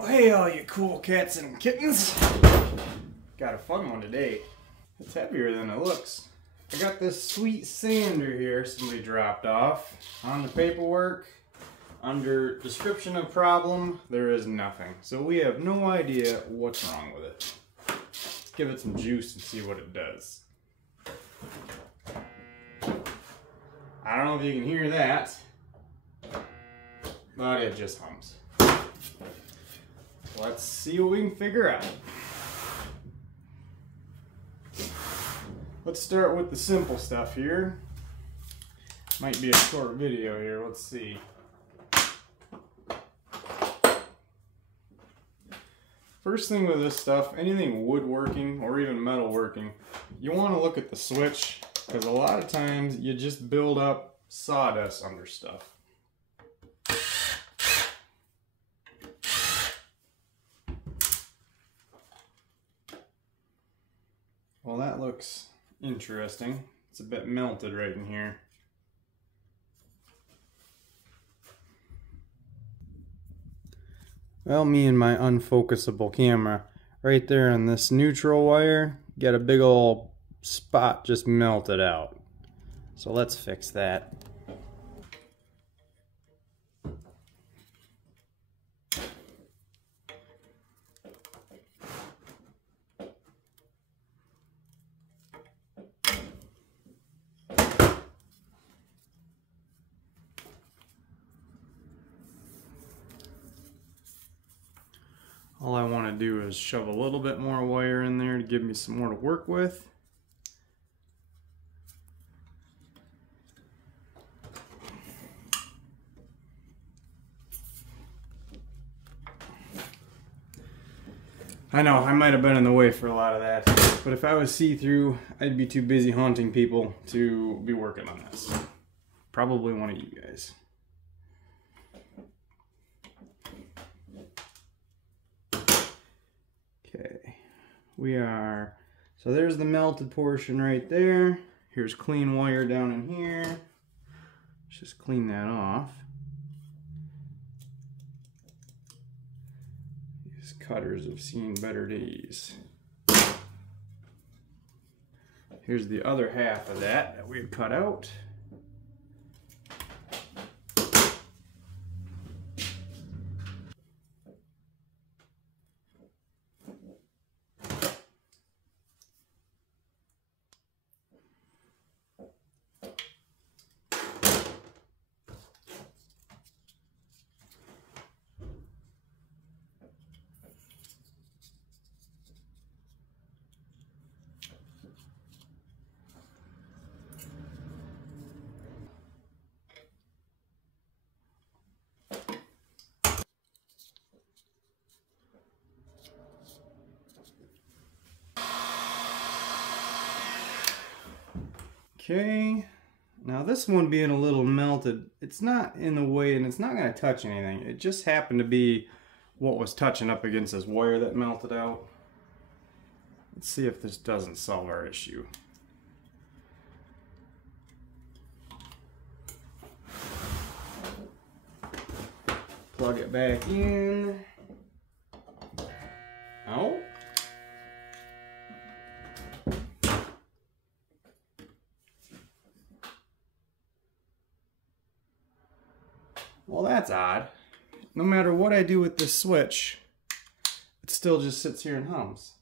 Well, hey all you cool cats and kittens. Got a fun one today. It's heavier than it looks. I got this sweet sander here somebody dropped off. On the paperwork, under description of problem, there is nothing. So we have no idea what's wrong with it. Let's give it some juice and see what it does. I don't know if you can hear that, but it just hums. Let's see what we can figure out. Let's start with the simple stuff here. Might be a short video here, let's see. First thing with this stuff, anything woodworking or even metalworking, you want to look at the switch, because a lot of times you just build up sawdust under stuff. Well, that looks interesting. It's a bit melted right in here. Well, me and my unfocusable camera, right there on this neutral wire, got a big old spot just melted out. So let's fix that. All I want to do is shove a little bit more wire in there to give me some more to work with. I know, I might have been in the way for a lot of that, but if I was see-through, I'd be too busy haunting people to be working on this. Probably one of you guys. Okay, so there's the melted portion right there. Here's clean wire down in here. Let's just clean that off. These cutters have seen better days. Here's the other half of that we've cut out. Okay, now this one being a little melted, it's not in the way and it's not going to touch anything. It just happened to be what was touching up against this wire that melted out. Let's see if this doesn't solve our issue. Plug it back in. Oh. Well, that's odd. No matter what I do with this switch, it still just sits here and hums.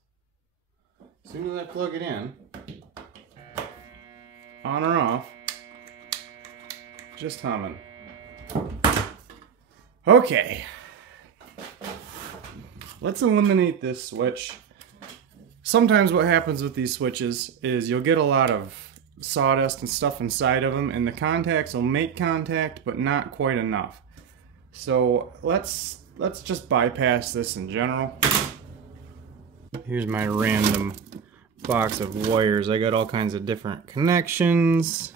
As soon as I plug it in, on or off, just humming. Okay. Let's eliminate this switch. Sometimes what happens with these switches is you'll get a lot of sawdust and stuff inside of them, and the contacts will make contact but not quite enough. So let's just bypass this in general. Here's my random box of wires. I got all kinds of different connections.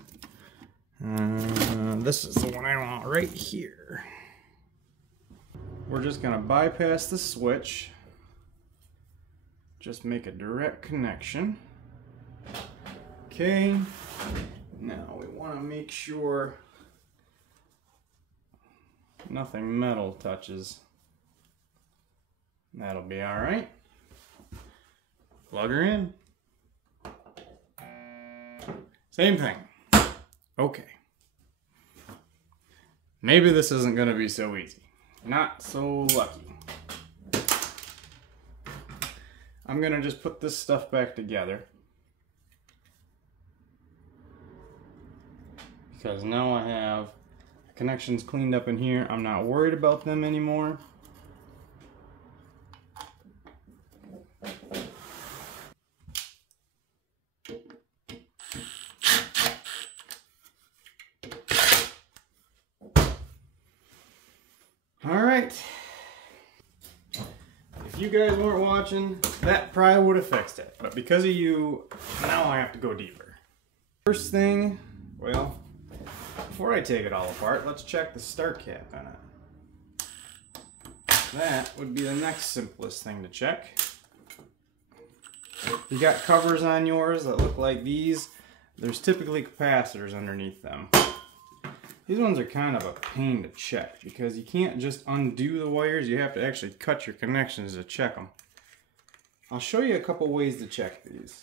This is the one I want right here. We're just gonna bypass the switch, just make a direct connection. Okay, now we want to make sure nothing metal touches. That'll be all right. Plug her in. Same thing. Okay. Maybe this isn't going to be so easy. Not so lucky. I'm going to just put this stuff back together. Because now I have connections cleaned up in here. I'm not worried about them anymore. Alright, if you guys weren't watching, that probably would have fixed it, but because of you, now I have to go deeper. First thing, well, before I take it all apart, let's check the start cap in it. That would be the next simplest thing to check. You got covers on yours that look like these. There's typically capacitors underneath them. These ones are kind of a pain to check because you can't just undo the wires. You have to actually cut your connections to check them. I'll show you a couple ways to check these.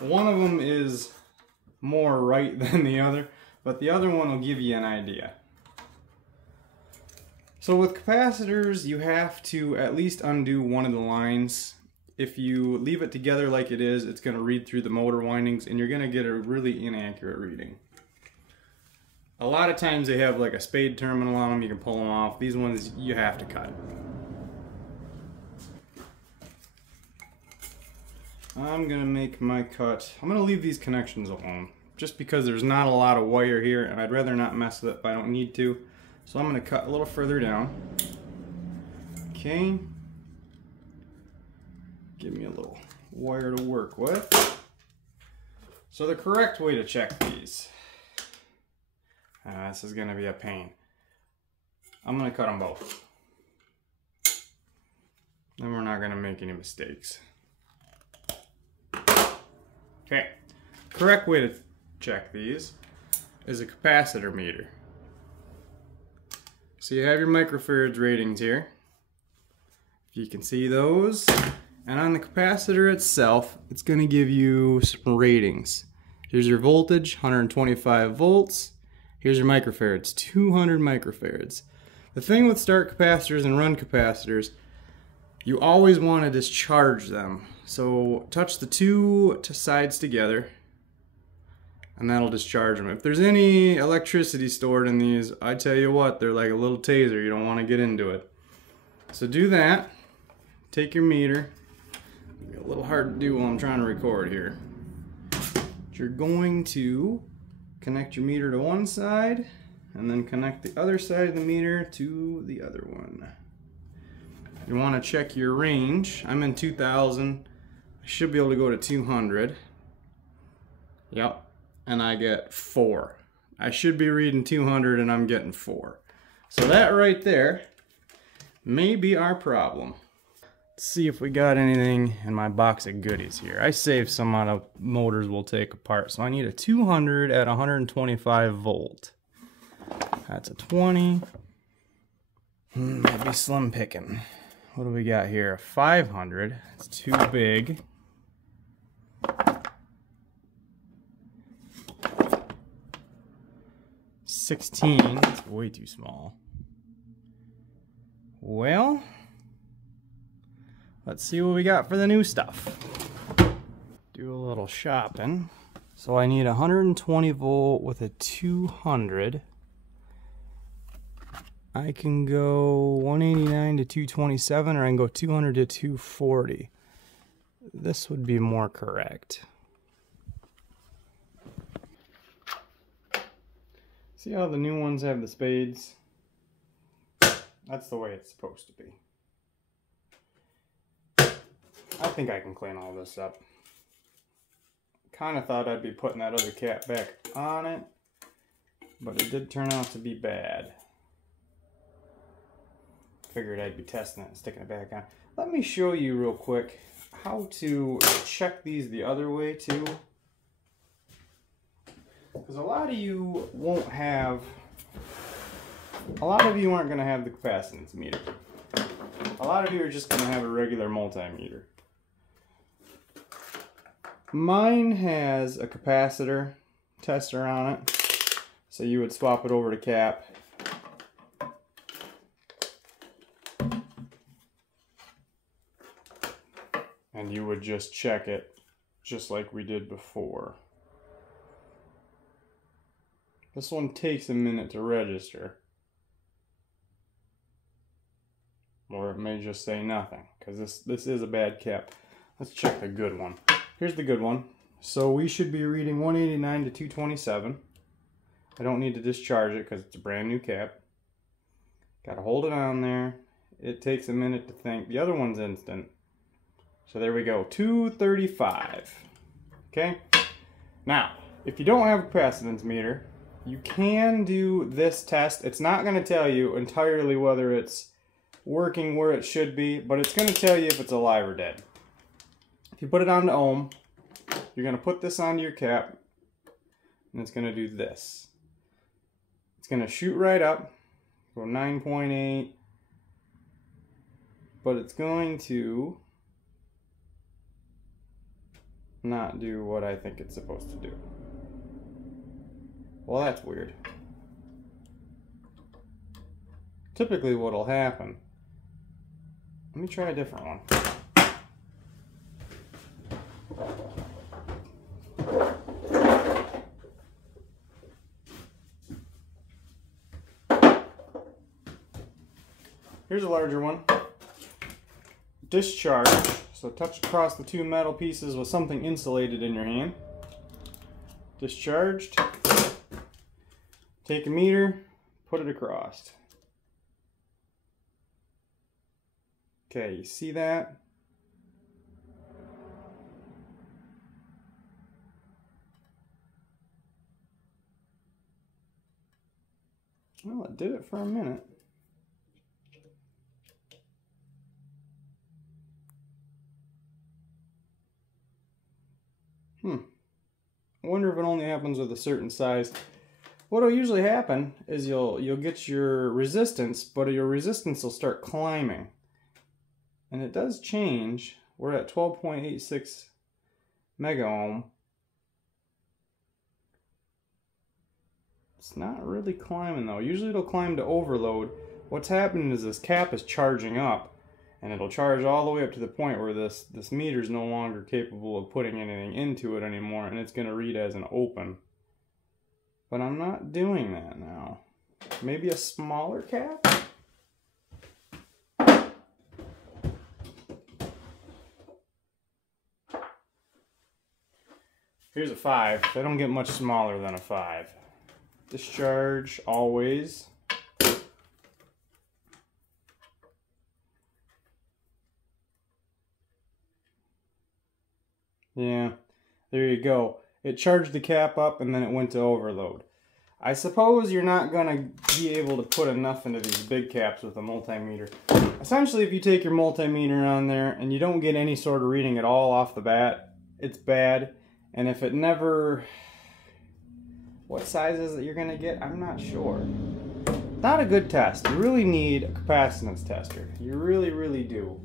One of them is more right than the other, but the other one will give you an idea. So with capacitors, you have to at least undo one of the lines. If you leave it together like it is, it's going to read through the motor windings and you're going to get a really inaccurate reading. A lot of times they have like a spade terminal on them, you can pull them off. These ones you have to cut. I'm gonna make my cut. I'm gonna leave these connections alone just because there's not a lot of wire here and I'd rather not mess with it if I don't need to. So I'm gonna cut a little further down. Okay. Give me a little wire to work with. So the correct way to check these. This is going to be a pain. I'm going to cut them both. Then we're not going to make any mistakes. Okay. Correct way to check these is a capacitor meter. So you have your microfarads ratings here. If you can see those. And on the capacitor itself, it's going to give you some ratings. Here's your voltage, 125 volts. Here's your microfarads, 200 microfarads. The thing with start capacitors and run capacitors, you always want to discharge them. So touch the two sides together and that'll discharge them. If there's any electricity stored in these, I tell you what, they're like a little taser. You don't want to get into it. So do that. Take your meter. It's a little hard to do while I'm trying to record here. But you're going to connect your meter to one side and then connect the other side of the meter to the other one. You want to check your range. I'm in 2000. I should be able to go to 200. Yep. And I get 4. I should be reading 200 and I'm getting 4. So that right there may be our problem. Let's see if we got anything in my box of goodies here. I saved some out of motors we'll take apart. So I need a 200 at 125 volt. That's a 20. Might be slim picking. What do we got here? A 500. It's too big. $16. It's way too small. Well, let's see what we got for the new stuff. Do a little shopping. So I need 120 volt with a 200. I can go 189 to 227, or I can go 200 to 240. This would be more correct. See how the new ones have the spades? That's the way it's supposed to be. I think I can clean all this up. Kind of thought I'd be putting that other cap back on it, but it did turn out to be bad. Figured I'd be testing it and sticking it back on. Let me show you real quick how to check these the other way too. Because a lot of you won't have, a lot of you aren't going to have the capacitance meter. A lot of you are just going to have a regular multimeter. Mine has a capacitor tester on it, so you would swap it over to cap. And you would just check it just like we did before. This one takes a minute to register. Or it may just say nothing, because this is a bad cap. Let's check the good one. Here's the good one. So we should be reading 189 to 227. I don't need to discharge it because it's a brand new cap. Gotta hold it on there. It takes a minute to think. The other one's instant. So there we go, 235. Okay? Now, if you don't have a capacitance meter, you can do this test. It's not going to tell you entirely whether it's working where it should be, but it's going to tell you if it's alive or dead. If you put it on to ohm, you're going to put this onto your cap, and it's going to do this. It's going to shoot right up, go 9.8, but it's going to not do what I think it's supposed to do. Well, that's weird. Typically what'll happen, let me try a different one. Here's a larger one. Discharge. So touch across the two metal pieces with something insulated in your hand. Discharged. Take a meter, put it across. Okay, you see that? Well, it did it for a minute. I wonder if it only happens with a certain size. What'll usually happen is you'll get your resistance, but your resistance will start climbing. And it does change. We're at 12.86 mega ohm. It's not really climbing though. Usually it'll climb to overload. What's happening is this cap is charging up, and it'll charge all the way up to the point where this meter is no longer capable of putting anything into it anymore, and it's going to read as an open. But I'm not doing that now. Maybe a smaller cap? Here's a 5. They don't get much smaller than a 5. Discharge always. Yeah, there you go. It charged the cap up and then it went to overload. I suppose you're not going to be able to put enough into these big caps with a multimeter. Essentially, if you take your multimeter on there and you don't get any sort of reading at all off the bat, it's bad. And if it never... What size is it you're going to get? I'm not sure. Not a good test. You really need a capacitance tester. You really, really do.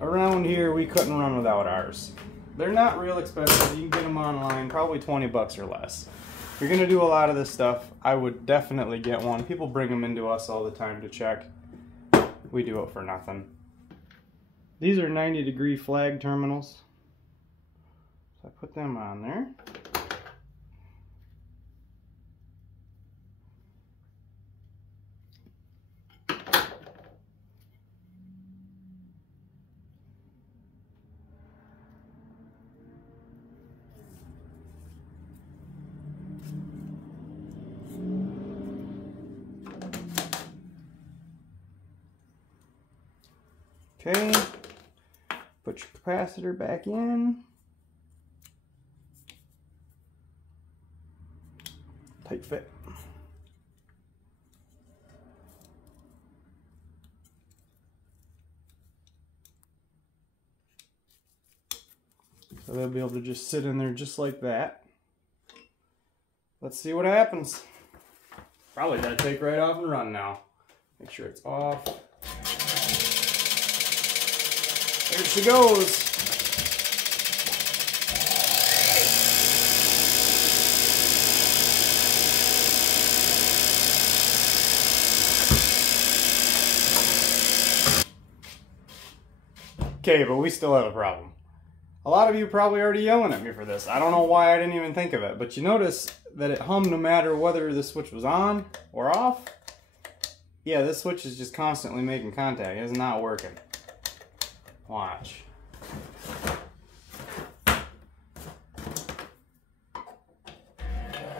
Around here, we couldn't run without ours. They're not real expensive. You can get them online, probably 20 bucks or less. If you're going to do a lot of this stuff, I would definitely get one. People bring them into us all the time to check. We do it for nothing. These are 90-degree flag terminals. So I put them on there. Okay, put your capacitor back in. Tight fit. So they'll be able to just sit in there just like that. Let's see what happens. Probably gotta take right off and run now. Make sure it's off. There she goes. Okay, but we still have a problem. A lot of you probably already yelling at me for this. I don't know why I didn't even think of it, but you notice that it hummed no matter whether the switch was on or off. Yeah, this switch is just constantly making contact. It's not working. Watch.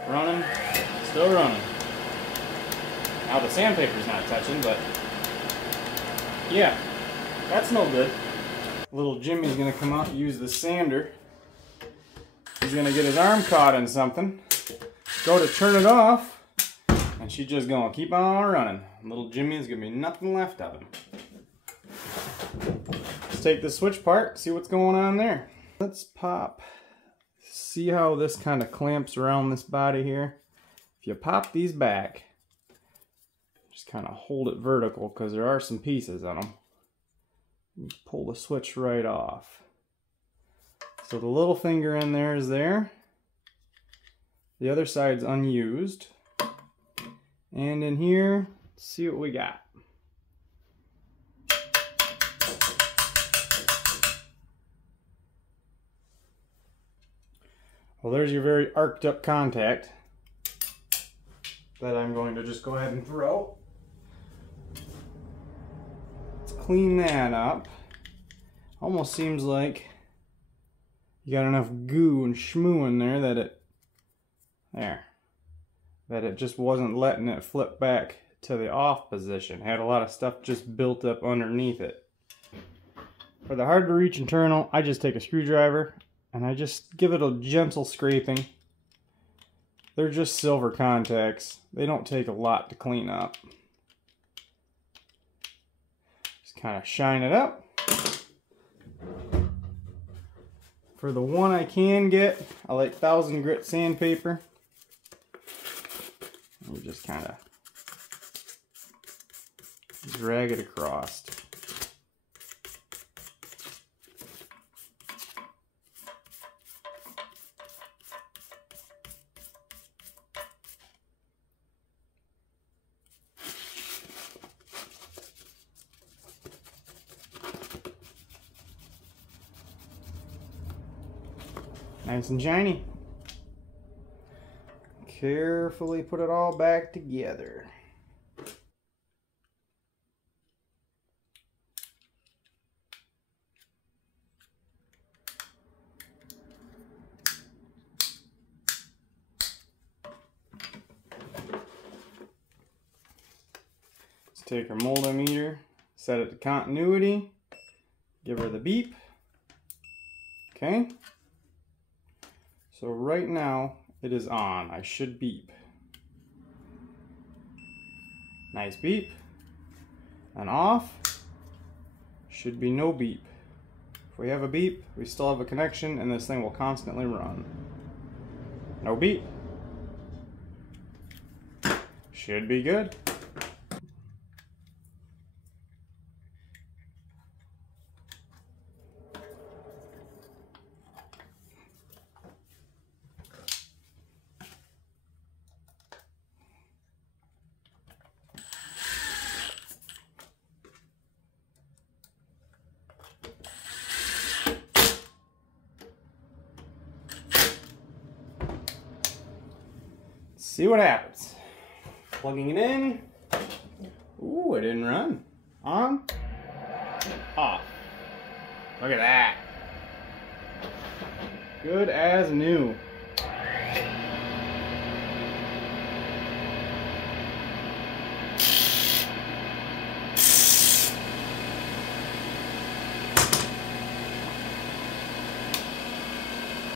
Running, still running. Now the sandpaper's not touching, but yeah, that's no good. Little Jimmy's gonna come out and use the sander. He's gonna get his arm caught in something, go to turn it off, and she's just gonna keep on running. Little Jimmy is gonna be nothing left of him. Let's take the switch part, see what's going on there. Let's pop. See how this kind of clamps around this body here? If you pop these back, just kind of hold it vertical because there are some pieces on them. Pull the switch right off. So the little finger in there is there. The other side's unused. And in here, let's see what we got. Well, there's your very arced up contact that I'm going to just go ahead and throw. Let's clean that up. Almost seems like you got enough goo and shmoo in there that it just wasn't letting it flip back to the off position. Had a lot of stuff just built up underneath it. For the hard to reach internal, I just take a screwdriver and I just give it a gentle scraping. They're just silver contacts. They don't take a lot to clean up. Just kind of shine it up. For the one I can get, I like 1000 grit sandpaper. You just kind of drag it across. Nice and shiny. Carefully put it all back together. Let's take our multimeter, set it to continuity, give her the beep. Okay. So right now, it is on. I should beep. Nice beep. And off. Should be no beep. If we have a beep, we still have a connection and this thing will constantly run. No beep. Should be good. See what happens. Plugging it in. Ooh, it didn't run. On. Off. Look at that. Good as new.